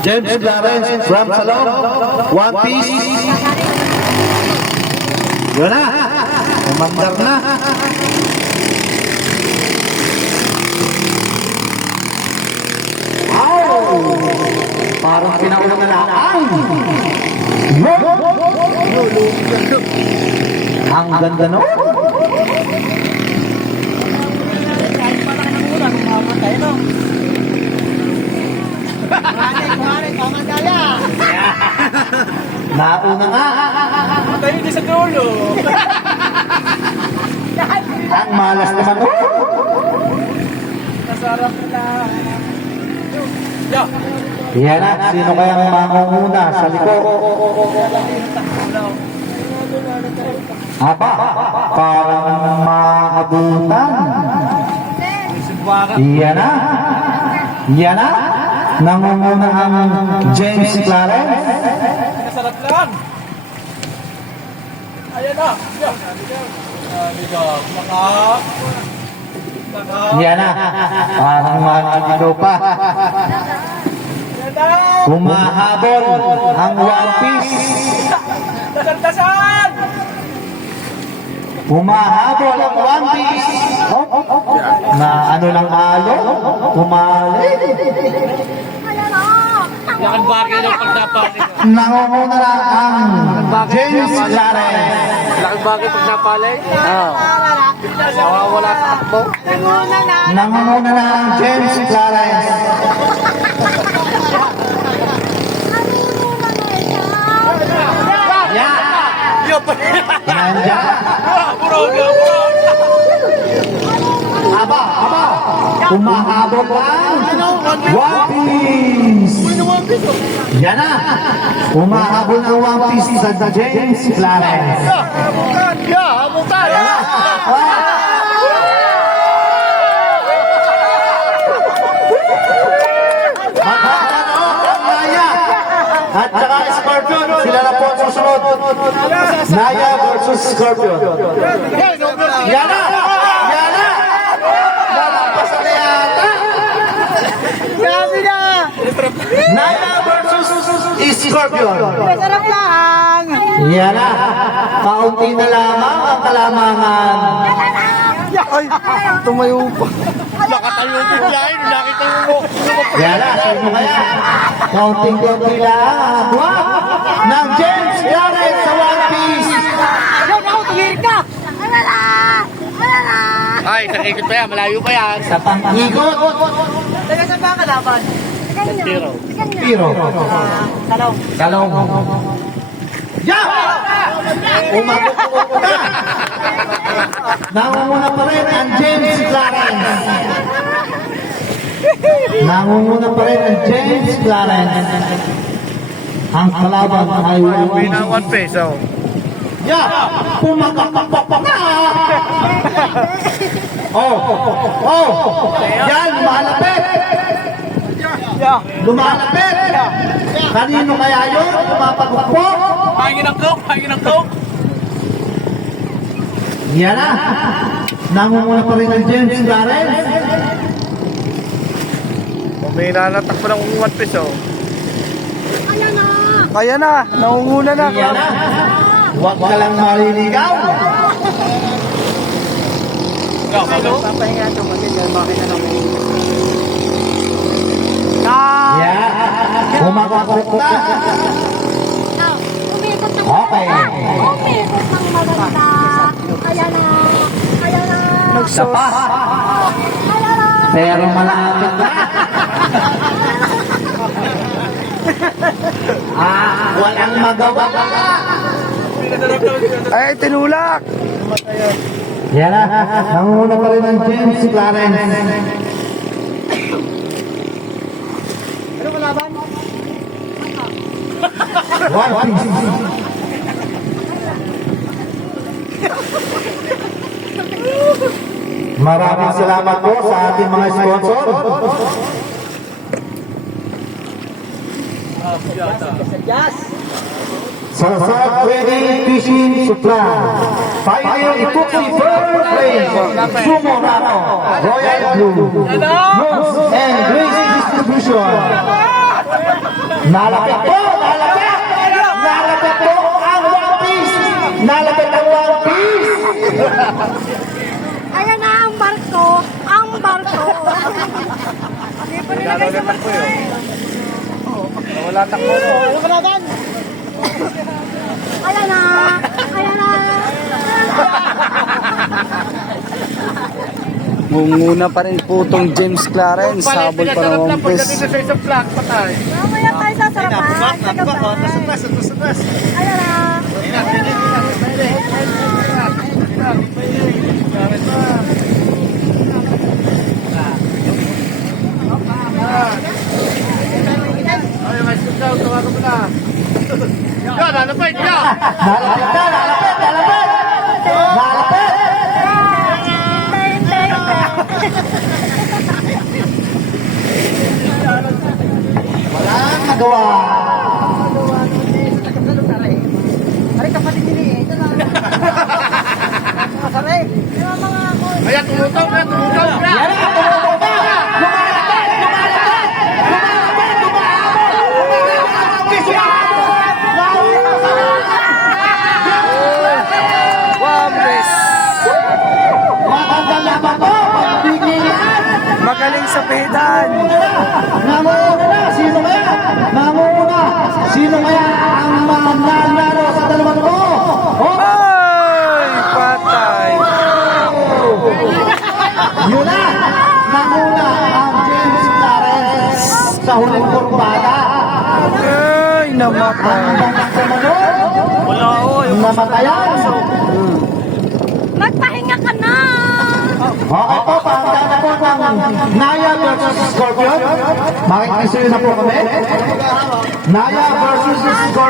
James Clarence from Salon, one piece. Yun na, umandar na. Parang pinauna na lang. Ang ganda no? Nauna nga. Tayo din sa dulo. Ang malas naman. Masarap na. Yan na, sino kayang mangunguna sa likod? Aba, parang maabutan. Yan na. Yan na. Nangunguna ang James Clarence. Masarap lang. Ayan na. Yan na. Parang maliligaw pa. Humahabol ang One Piece. Dasan-dasan! Humahabol ang One Piece. Na ano lang alo? Umali. Lakan bagay ng pagdapali. Nangunguna na ang James Clarence. Lakan bagay pag napalay. Oh. Nawawala sa takbo. Nangunguna na ang James Clarence. Nandiyan. Aba. Humahabol ang One Piece. Yan na. Humahabol ang One Piece sa James Clarence. At saka Scorpion, sila na po ang susunod. Naya versus Scorpion. Yan na! Nalampasan na yata! Naya versus Scorpion. Masarap lang. Yan na! Kaunti na lamang ang kalamangan. Ay, tumayo pa. Nakatayo biglayin. Nakita mo. Yan na! Sino kaya? Kaunting-kaunti lang. Buwak ng James Clarence sa One Piece. Tumir ka. Ay, nakikit pa yan. Malayo pa yan. Sa pang-ikot. Taga sa ba kalaban? Tiro. Tiro. Salong. Talong. Ya! Umabot na! Nangunguna pa rin ang James Clarence. Nangunguna pa rin ang James Clarence. Ang kalaban ay Uwi na 1 peso. Ya! Pumakakakak na! Yan, malapit! Lumalapit! Kanino kaya yun? Pumapagpo? Pangin ang coke. Yan na! Nangunguna pa rin ang James Clarence. May nanatak pa ng 1 peso. Kaya na, nangunguna na. Yan na! Huwag ka lang maliligaw! Papahinga ito, magiging bakit na lang. Yan! Pumakakak na! Umikot ng Okay. Umikot ng maganda. Ayan na. Isa pa! Ayan na. Pero malapit na! Walang magawa! Ay, tinulak. Yan na! Nangunguna pa rin ang James Clarence. Ano kalaban? One Piece. Maraming salamat po sa ating mga sponsor. Sarsag Wedding Fishing Supply, Pioneer Epoxy Bird Place, Sumo Rano, Royal Blue, Moose and Grace Distribution. Nalapit po! Nalapit! Nalapit po ang One Piece! Nalapit ang One Piece! Ayan na ang barko. Ang barko. Hindi pa nilagay sa barko eh. Wala takbo. Ayan na. Ayan na. Munguna pa rin po tong James Clarence. Sabol pa ng One Piece. Pagdating na sa isang flag, patay. Mamaya tayo sa sarapan. Sa gaban. Ayan na. Ay, may scout, tawagan mo na. Yan, nalapit ka! Nalapit na! Nalapit! Nalapit! Nalapit! Walang nagawa. Aray kapatid nila eh. Ito lang. Masaray. Ayan, tumutaw na, tumutaw na! Yan na! Tumulong pa! Lumalapit! Lumalapit! Lumalapit! One Piece. Magandang laban po! Pagbigyan! Magaling sa pihitan. Namuna na! Sino kaya? Namuna! Sino kaya ang mananalo sa dalawang ko? Ay! Patay. Yun na! Namuna ang James Clarence sa huling kurbada. Ay! Namatay. Hanggang sumunod, namatayan. Magpahinga ka na. Okay po, paanda na po ng Naya versus Scorpion. Makikisuyo na po kami. Naya versus Scorpion.